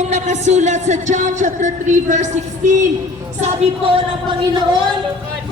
pong nakasulat sa John chapter 3 verse 16. Sabi po ng Panginoon,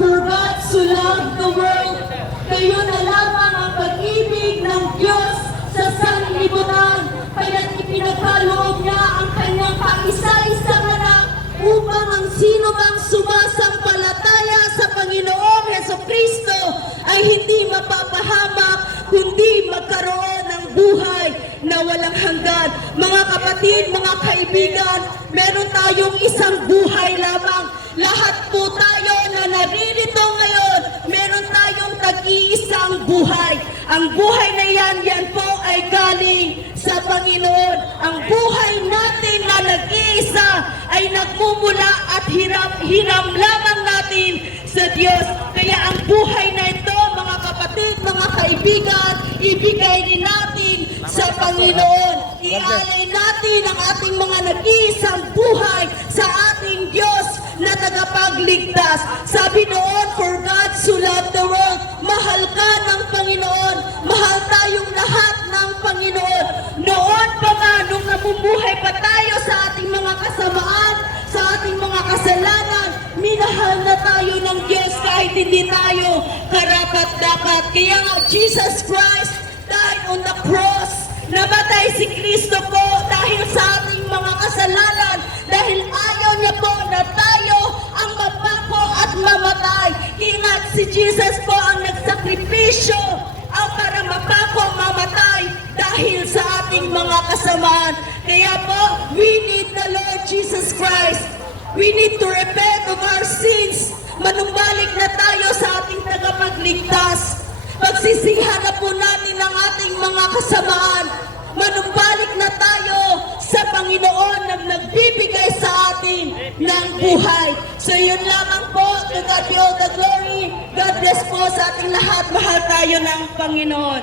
"For God so loved the world, kayo na lamang ang pag-ibig ng Diyos sa sanlibutan, kaya't ipinagkaloob niya ang kanyang kaisa-isang anak upang ang sino mang sumasampalataya sa Panginoong Hesukristo ay hindi mapapahamak, kundi magkaroon ng buhay na walang hanggan." Mga kapatid, mga kaibigan, meron tayong isang buhay lamang. Lahat po tayo na naririto ngayon, meron tayong tag-iisang buhay. Ang buhay na yan po ay galing sa Panginoon. Ang buhay natin na nag-iisa ay nagmumula at hiram lamang natin sa Diyos. Kaya ang buhay na ito, mga kapatid, mga kaibigan, ibigay din natin sa Panginoon. Ialay natin ang ating mga nag-iisang buhay sa ating Diyos na tagapagligtas. Sabi noon, "For God so loved the world." Mahal ka ng Panginoon. Mahal tayong lahat ng Panginoon. Noon pa nga, nung namumuhay pa tayo sa ating mga kasamaan, sa ating mga kasalanan, minahal na tayo ng Diyos kahit hindi tayo karapat-dapat. Kaya nga, Jesus Christ died on the cross. Namatay si Kristo po dahil sa ating mga kasalanan, dahil ayaw niya po na tayo ang mapako at mamatay. Ingat, si Jesus po ang nagsakripisyo para mapako, mamatay dahil sa ating mga kasamaan. Kaya po, we need the Lord Jesus Christ. We need to repent of our sins. Manumbalik na tayo sa ating tagapagligtas. Pagsisihan na po natin ang ating mga kasamaan. Manumbalik na tayo sa Panginoon na nagbibigay sa atin ng buhay. So yun lamang po. To God be all the glory. God bless po sa ating lahat. Mahal tayo ng Panginoon.